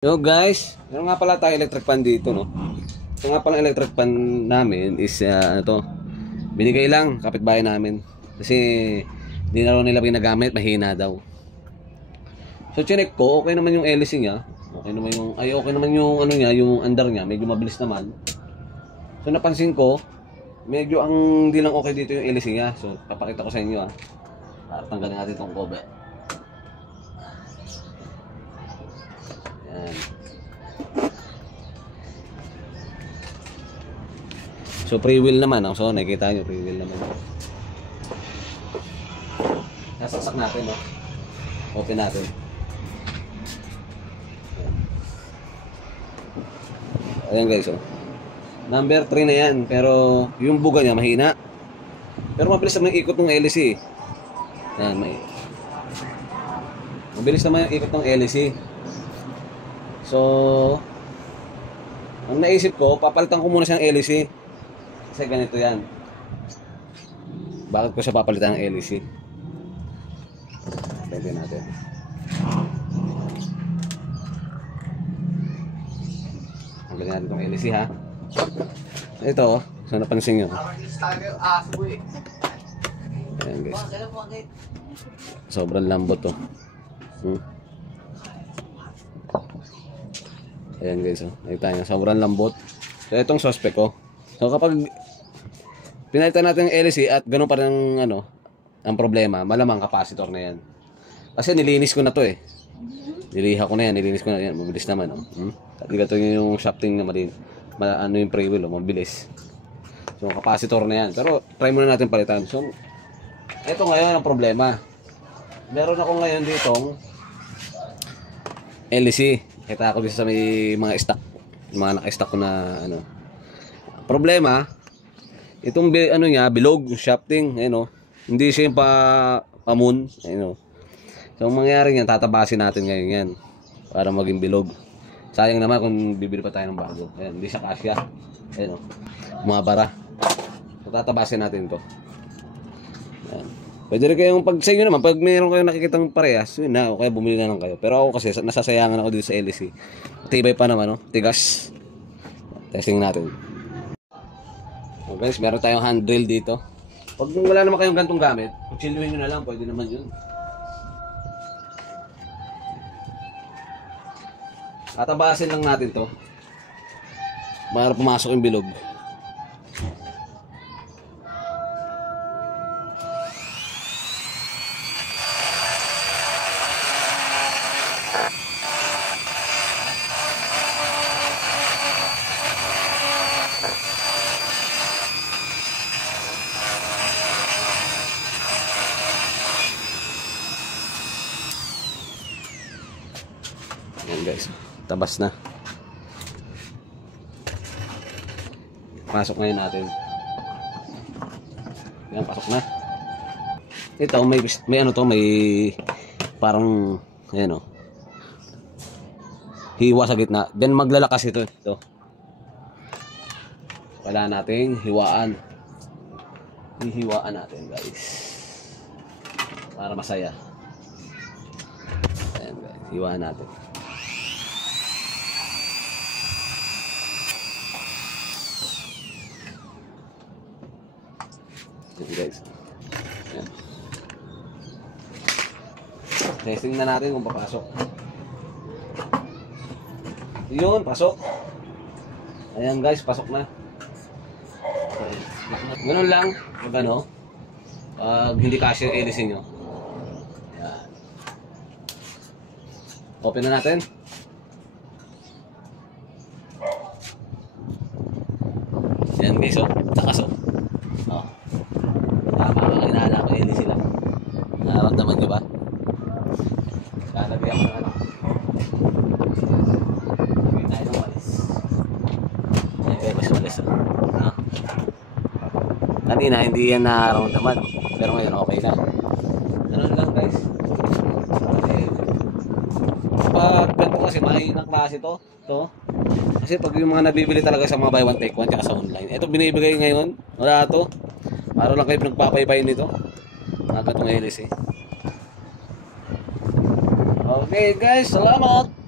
Yo guys, meron nga pala tayo electric fan dito, no. Ito nga pala electric fan namin is ano to, binigay lang kapitbahay namin. Kasi hindi na raw nila ginagamit, mahina daw. So chinek ko, okay naman yung LC niya. Okay naman yung ano niya, yung under niya, medyo mabilis naman. So napansin ko, medyo ang hindi lang okay dito yung LC niya. So papakita ko sa inyo tanggalin natin itong cover. Yan. So free wheel naman, so nakikita nyo, free wheel naman. Nasaksak natin, no? Open natin. Ayan guys, number 3 na yan, pero yung buga niya mahina. Pero mabilis naman yung ikot ng LC. Ayan, mabilis naman yung ikot ng LC. So, ang naisip ko, papalitan ko muna siyang LC. Kasi ganito yan. Bakit ko siya papalitan ng LC? Pwede natin. Tanggalin natin itong LC, ha. Ito, so napansin nyo. Ayan guys. Sobrang lambot to. Ayan guys, nakita nyo, sobrang lambot. So itong suspect ko. So kapag pinalitan natin yung LC at ganun pa rin ang problema, malamang capacitor na yan. Kasi nilinis ko na to eh. Niliha ko na yan, nilinis ko na yan, mabilis naman. Gato yung shafting na yung free wheel, mabilis. So capacitor na yan. Pero try muna natin palitan. So ito ngayon ang problema. Meron ako ngayon ditong LC. Kita ako dito sa may mga stock, mga naka-stock ko na Problema, itong niya, bilog, shafting, hindi siya yung pa-moon, So, ang mangyayari niyan, tatabasin natin ngayon yan para maging bilog. Sayang naman kung bibili pa tayo ng bago. Ayan, hindi siya kasya. Umabara. So, tatabasin natin ito. Ayan. Pwede rin kayong pag sa inyo naman, pag mayroon kayong nakikitang parehas, yun na, kaya bumili na lang kayo. Pero ako kasi, nasasayangan ako dito sa LC. Tibay pa naman, tigas. Testing natin. So guys, meron tayong hand drill dito. Pag wala naman kayong gantong gamit, pagsiluhin nyo na lang, pwede naman yun. Tatabasin lang natin to para pumasok yung bilog. Ayan guys, tabas na. Pasok ngayon natin. Ayan, pasok na. Ito, may may parang, hiwa sa gitna. Then maglalakas ito. Wala nating hiwaan. Hihiwaan natin guys. Para masaya. Ayan guys, hiwaan natin. Guys. Ayan. Testing na natin kung papasok. Yun, pasok. Ayan guys, pasok na. Ganun lang, pag hindi kasya yung LC nyo. Ayan. Open na natin. Ayan guys, takas Kinala ko LC lang. Nararamdaman nyo ba? Lalagyan ko na Lagyan tayo ng walis. Ayan mas walis Kanina hindi yan nararamdaman. Pero ngayon okay na. Ganun lang guys. Pag ganito kasi mahinang klase to. Kasi pag yung mga nabibili talaga sa mga buy one take one tsaka sa online, ito binibigay ngayon. Wala to. Para lang kayo nagpapaypay nito. Nakatong LC. Okay guys, salamat!